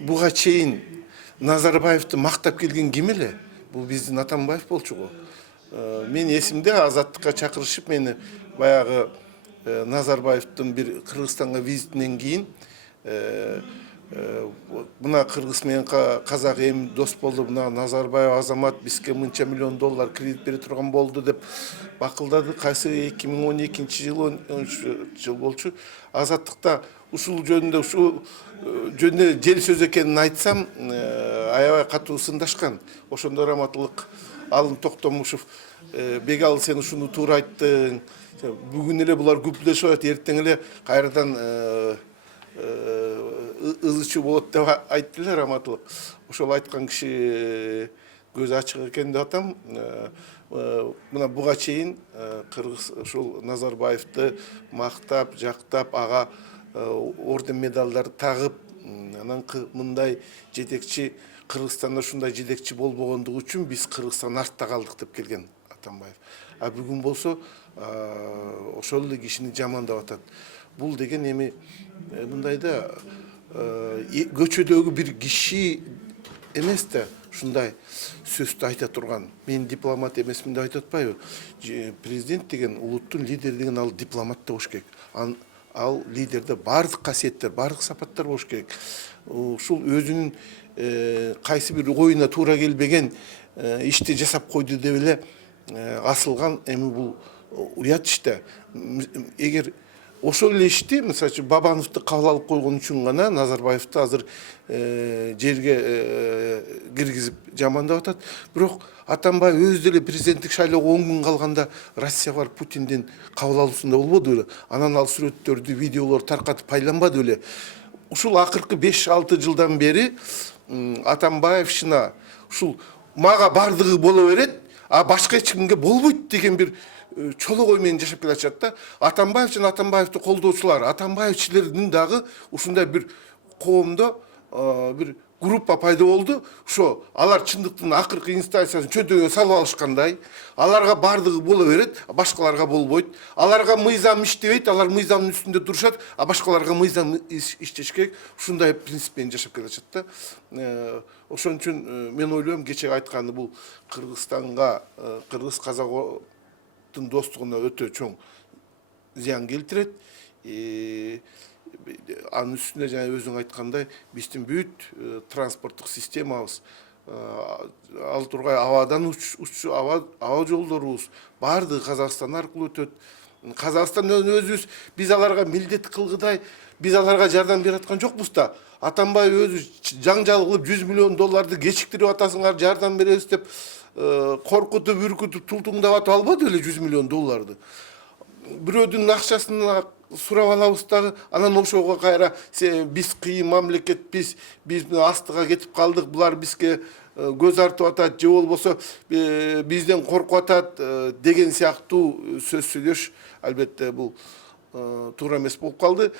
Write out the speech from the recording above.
буга чейин Назарбаевди мактап келген ким эле? Бул биздин Атамбаев болчу го. Мен эсимде азаттыкка чакырышып мени баягы Назарбаевдин бир Кыргызстанга визитинен кийин мына кыргыз менен казак эми дос болду, мына Назарбаев азамат бизге мынча миллион доллар кредит бере турган болду деп бакылдады. Кайсы 2012 жыл болчу. Азаттыкта ушул жөнүндө жел сөз экенин айтсам, аябай катуу сындашкан. Ошондо раматылык Алым Токтомушев, Бегал, сен ушуну туура айттың. Бүгүн эле булар күплөшүп атат, эртең эле кайрадан ызычуу болот деп айтты эле раматылык. Ошол айткан киши көз ачык экен деп атам. Мына буга чейин кыргыз ушул Назарбаевди мактап, жактап, ага орден медалдарды тагып, анан мындай жетекчи Кыргызстанда ушундай жетекчи болбогондугу үчүн биз Кыргызстан артта калдык деп келген Атамбаев. А бүгүн болсо ошол эле кишини жамандап атат. Бул деген эми мындай да көчөдөгү бир киши эмес да ушундай сөздү айта турган. Мен дипломат эмесмин деп айтып атпайбы? Президент деген, улуттун лидери деген ал дипломат да болуш керек. Ал лидерде бардык касиеттер, бардык сапаттар болуш керек. Ушул өзүнүн кайсы бир оюна туура келбеген ишти жасап койду деп эле асылган. Эми бул уят иште. Эгер ошол эле ишти, мисалы үчүн Бабановду кабыл алып койгон үчүн гана Назарбаевди азыр жерге киргизип жамандап атат. Бирок Атамбаев өзү деле президенттик шайлоого 10 күн калганда Россия бар Путиндин кабыл алуусунда болбоду беле? Анан ал сүрөттөрдү, видеолорду таркатып пайламбады беле? Ушул акыркы 5-6 жылдан бери Атамбаевшина ушул мага бардыгы боло берет, а башка эч кимге болбойт деген бир чолок ой менен жашап келатышат да. Атамбаев жана Атамбаевди колдоочулар, Атамбаевчилердин дагы ушундай бир коомдо бир группа пайда болду. Ошо алар чындыктын акыркы инстанциясын чөйдөгө салып алышкандай, аларга бардыгы боло берет, а башкаларга болбойт. Аларга мыйзам иштебейт, алар мыйзамдын үстүндө турушат, а башкаларга мыйзам иштеш керек. Ушундай принцип менен жашап келатышат да. Ошон үчүн мен ойлойм, кече айтканы бул Кыргызстанга, кыргыз казактын достугуна өтө чоң зыян келтирет. Анын үстүнө жана өзүң айткандай, биздин бүт транспорттук системабыз, ал тургай абадан уччу аба жолдорубуз баардыгы Казакстан аркылуу өтөт. Казакстандын өзүбүз биз аларга милдет кылгыдай, биз аларга жардам берип аткан жокпуз да. Атамбаев өзү жаңжал кылып 100 миллион долларды кечиктирип атасыңар, жардам беребиз деп коркутуп, үркүтүп, тултуңдап атып албады эле 100 миллион долларды. Бирөөдүн акчасын сурап алабыз дагы, анан ошого кайра биз кыйын мамлекетпиз, биз астыга кетип калдык, булар бизге көз артып атат, же болбосо бизден коркуп атат деген сыяктуу сөз сүйлөш албетте бул туура эмес болуп калды.